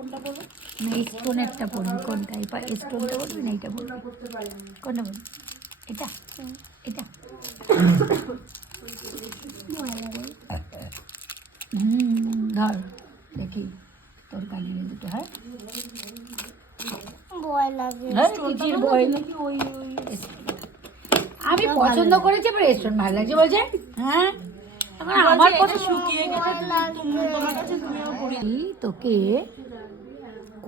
কোনটা পরবো? না স্টোনেরটা পড়বি, কোনটা? এই স্টোনটা পড়বি না এইটা পড়বি? কোনটা পড়বি? এটা এটা ধর দেখি তোর কানে দুটো হয়। ভয় লাগে। হ্যাঁ কিছুর ভয় নাকি? ওই আমি পছন্দ করেছি, এবার স্টোন ভালো লাগছে বলছে। হ্যাঁ এখন আমার কথা শুকিয়ে গেছে, তোমার কাছে তুমিও পরি। তোকে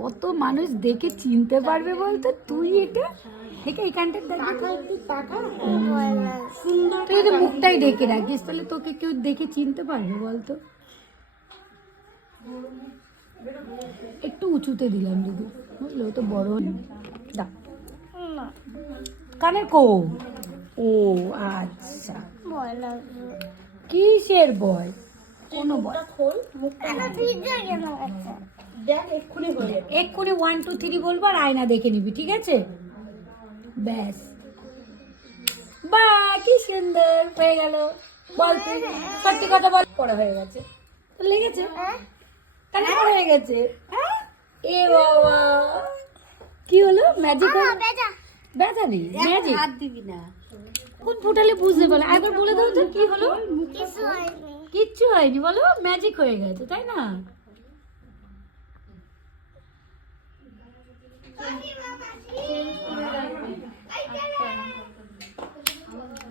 কত মানুষ দেখে চিনতে পারবে বলতো? তুই এটা দেখে এইখানটা ভয় লাগে। তুই যদি মুখটাই ঢেকে রাখিস তাহলে তোকে কেউ দেখে চিনতে পারবে বলতো? একটু উঁচুতে দিলাম যদি, বুঝলো? তো বড় দা না, কানের কো। ও আচ্ছা, ভয় লাগে। কিসের বয়? কোনো বয়? খোল মুখটা, এটা ভিজে কেন আছে? দেখ এক্ষুনি হয়ে যাবে। এক্ষুনি 1 2 3 বলবো আর আয়না দেখে নিবি, ঠিক আছে? ব্যাস, বা কি সুন্দর হয়ে গেল। বল তুই সত্যি কথা বল। পড়া হয়ে গেছে তো লেগেছে, কানে পড়া হয়ে গেছে। এ বাবা, কি হলো? ম্যাজিক বেজা। ব্যথা নেই, ম্যাজিক। হাত দিবি না। কোন ফুটালে বুঝতে পারলে? একবার বলে দাও তো কি হলো? কিছু হয়নি। কিচ্ছু হয়নি, বলো ম্যাজিক হয়ে গেছে, তাই না?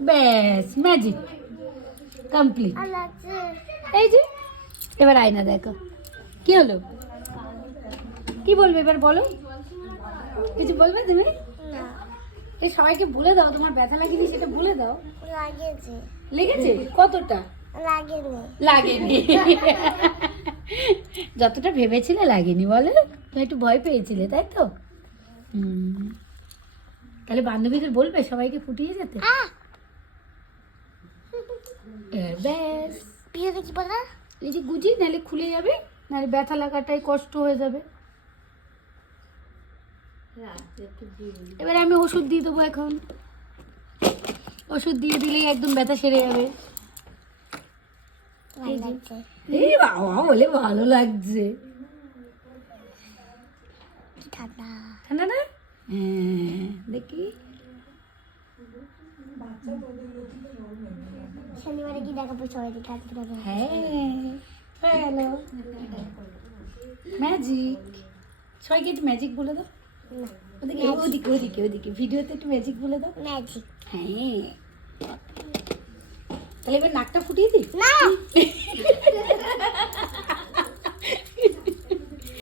ব্যাস, ম্যাজিক কমপ্লিট। আর লাগছে। এই যে এবার আয়না দেখো, কি হলো? কি বলবে এবার বলো? কিছু বলবে তুমি? না, এই সবাইকে বলে দাও তোমার ব্যথা লাগেনি, সেটা বলে দাও। লাগেছে। লেগেছে কতটা? লাগেনি। লাগেনি। যতটা ভেবেছিলে লাগেনি, বলো? তুমি একটু ভয় পেয়েছিলে তাই তো? তাহলে বান্ধবীদের বলবে সবাইকে ফুটিয়ে যেতে। ব্যাস, পিছনে কি বলা? এই যে গুজি, নাহলে খুলে যাবে, নাহলে ব্যথা লাগাটাই কষ্ট হয়ে যাবে। এবারে আমি ওষুধ দিয়ে দেবো এখন। ওষুধ দিয়ে দিলেই একদম ব্যথা সেরে যাবে। ভালো লাগছে। এই বাবা বলে ভালো লাগছে। কি ঠান্ডা। ঠান্ডা না? হ্যাঁ দেখি। শনিবারে কি দেখাবো সবাইকে? কালকে দেখাবো। হ্যাঁ হয়ে গেল ম্যাজিক। সবাইকে একটু ম্যাজিক বলে দাও। না, ওদিকে ওদিকে ওদিকে ওদিকে ভিডিওতে একটু ম্যাজিক বলে দাও। ম্যাজিক। হ্যাঁ, তাহলে এবার নাকটা ফুটিয়ে দিই। না।